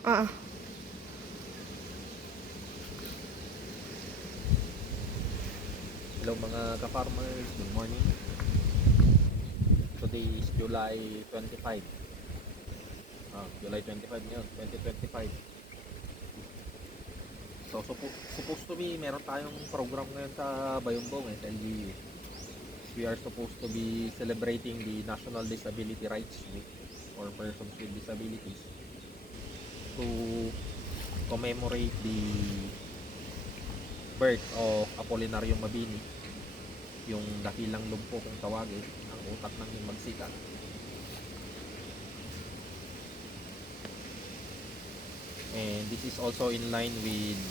Ah, Hello mga ka-farmers, good morning. Today is July 25. July 25 ngayon, 2025. So, supposed to be, meron tayong program ngayon sa Bayumbong, sa LGU. We are supposed to be celebrating the National Disability Rights Week for persons with disabilities to commemorate the birth of Apolinario Mabini, yung dakilang lumpo kung tawagin, ang utak ng himagsikan. And this is also in line with,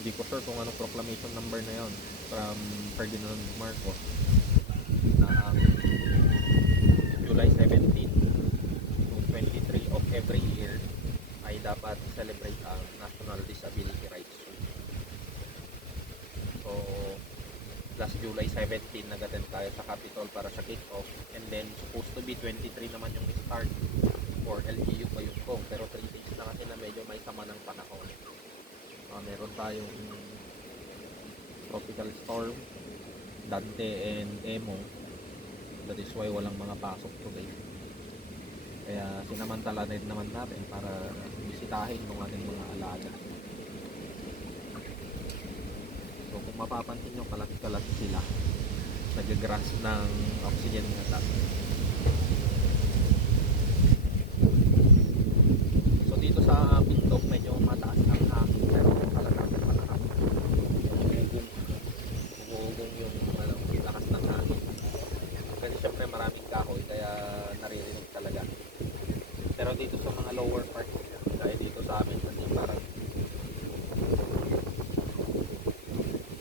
hindi ko sure kung anong proclamation number na yon from Ferdinand Marcos, na ang July 17 to 23 of every year ay dapat celebrate ang National Disability Rights Week. So, last July 17 nag-attend tayo sa Capitol para sa kick-off, and then supposed to be 23 naman yung start for LGU Bayumbong, pero 3 days na kasi na medyo may sama ng panahon. Meron tayong tropical storm Dante and Emo, that is why walang mga pasok today. Kaya sinamantala rin naman natin para bisitahin ng ating mga alaga. So kung mapapansin nyo, kalat-kalat sila, nag-grasp ng oxygen nga. So dito sa Pindok medyo mataas ang hangin, pero talagang malakas. Umuugong yung lakas ng hangin. Kasi syempre maraming kahoy, kaya naririnig talaga. Pero dito sa mga lower part, kaya dito sa amin kasi parang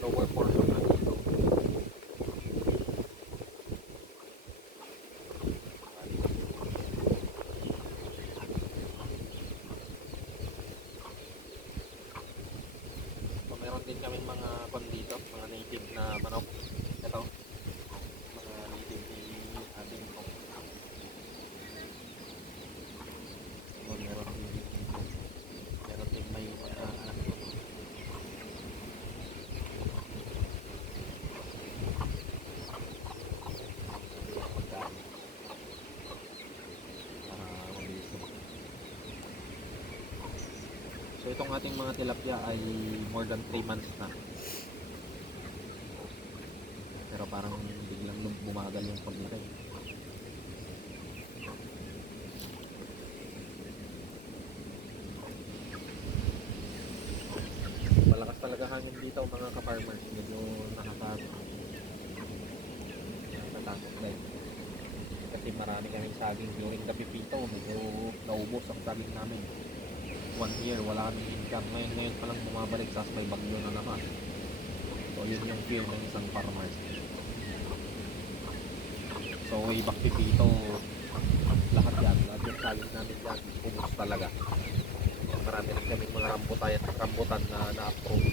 lower portion na dito. So meron din kaming mga dito, mga native na manok. Ito, mga native ni ating kong. So meron din may mga anak ko. Pagkain para mabilis lumaki. So itong ating mga tilapia ay more than 3 months na. Pero parang biglang bumagal yung paglaki. Malakas talaga hangin dito mga ka-farmers. Medyo nakakatakot guys. Kasi marami kaming saging during the pipito. Medyo naubos ang saging namin. 1 year wala kaming income. Ngayon pa lang bumabalik sa may bagyo na naman. So yun yung fear ng isang farmer. So way back pipito, lahat yung saging namin dyan ubos talaga. Marami rin kami mga rambutan na na-approve.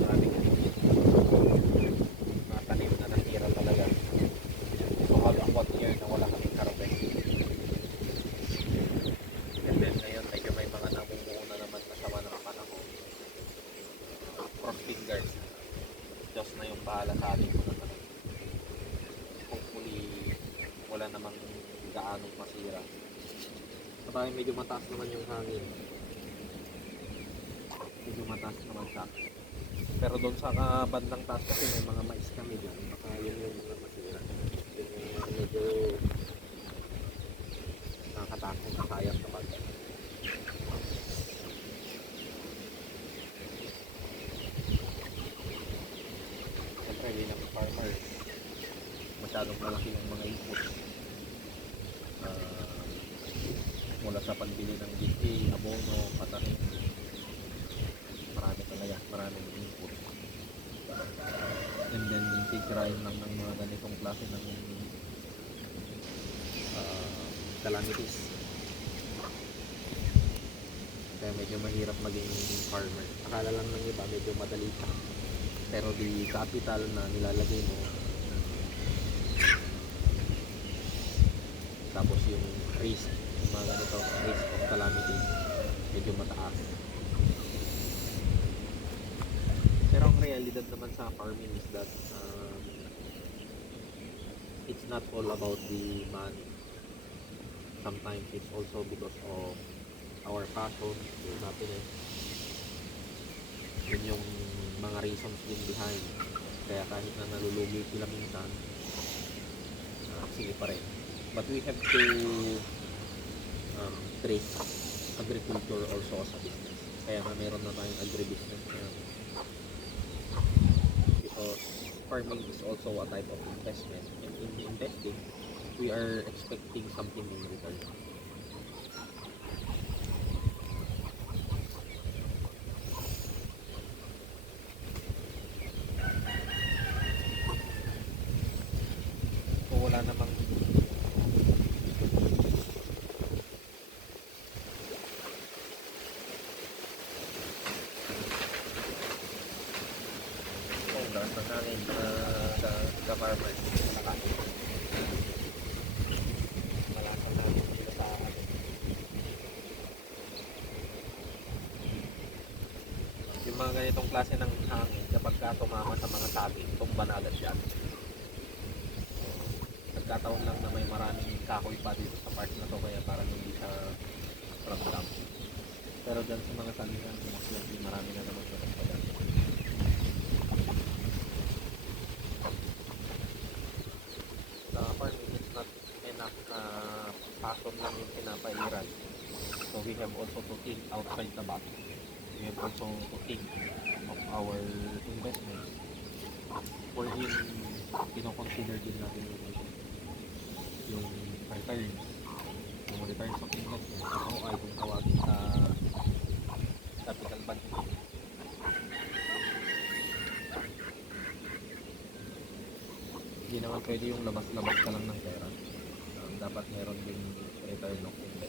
Marami kami mga tanim na natira talaga. So halos 1 year na wala kaming harvest. And then ngayon medyo may mga namumuo na naman na sama ng panahon. Cross fingers, Diyos na yung bahala sa ating mga tanim. Hopefully wala namang gaanong masira. So tayo medyo mataas naman yung hangin. Medyo mataas naman siya. Pero doon sa bandang taas kasi may mga mais kami dyan. Baka yun yung mga masira. Yun yung mga medyo nakakatakot na sayang naman. Siyempre bilang farmer, masyadong malaki yung mga inputs. Mula sa pagbili ng DA, abono, patanim, marami talaga, maraming input. And then sisirain lang ng mga ganitong klase ng calamities. Kaya medyo mahirap maging farmer. Akala lang ng iba medyo madali pa, pero the capital na nilalagay mo, tapos yung risk yung mga ganito risk of calamity medyo mataas. Pero ang realidad naman sa farming is that it's not all about the money. Sometimes it's also because of our passion, yung happiness. Yun yung mga reasons din behind. Kaya kahit na nalulugi sila minsan, sige pa rin. But we have to treat agriculture also as a business. Kaya nga meron na tayong agribusiness na because farming is also a type of investment, and in investing we are expecting something in return. So wala namang daas ng hangin sa farmer malakasan natin sila sa atin. Yung mga ganitong klase ng hangin kapag ka tumama sa mga tabi, tumba na agad yan. Nagkataon lang na may maraming kahoy pa dito sa part na to kaya parang hindi siya ramdam. Pero dyan sa mga salihan, most likely marami na naman ganun pa dyan. Sa farming, it's not enough na passion lang yung pinapairan. So we have also to think outside the box. We have also to think of our investments wherein kino-consider din natin yung returns, yung returns of investment, ROI kung tawagin sa capital budgeting. Hindi naman pwede yung labas-labas ka lang ng pera. Dapat meron din return of investment.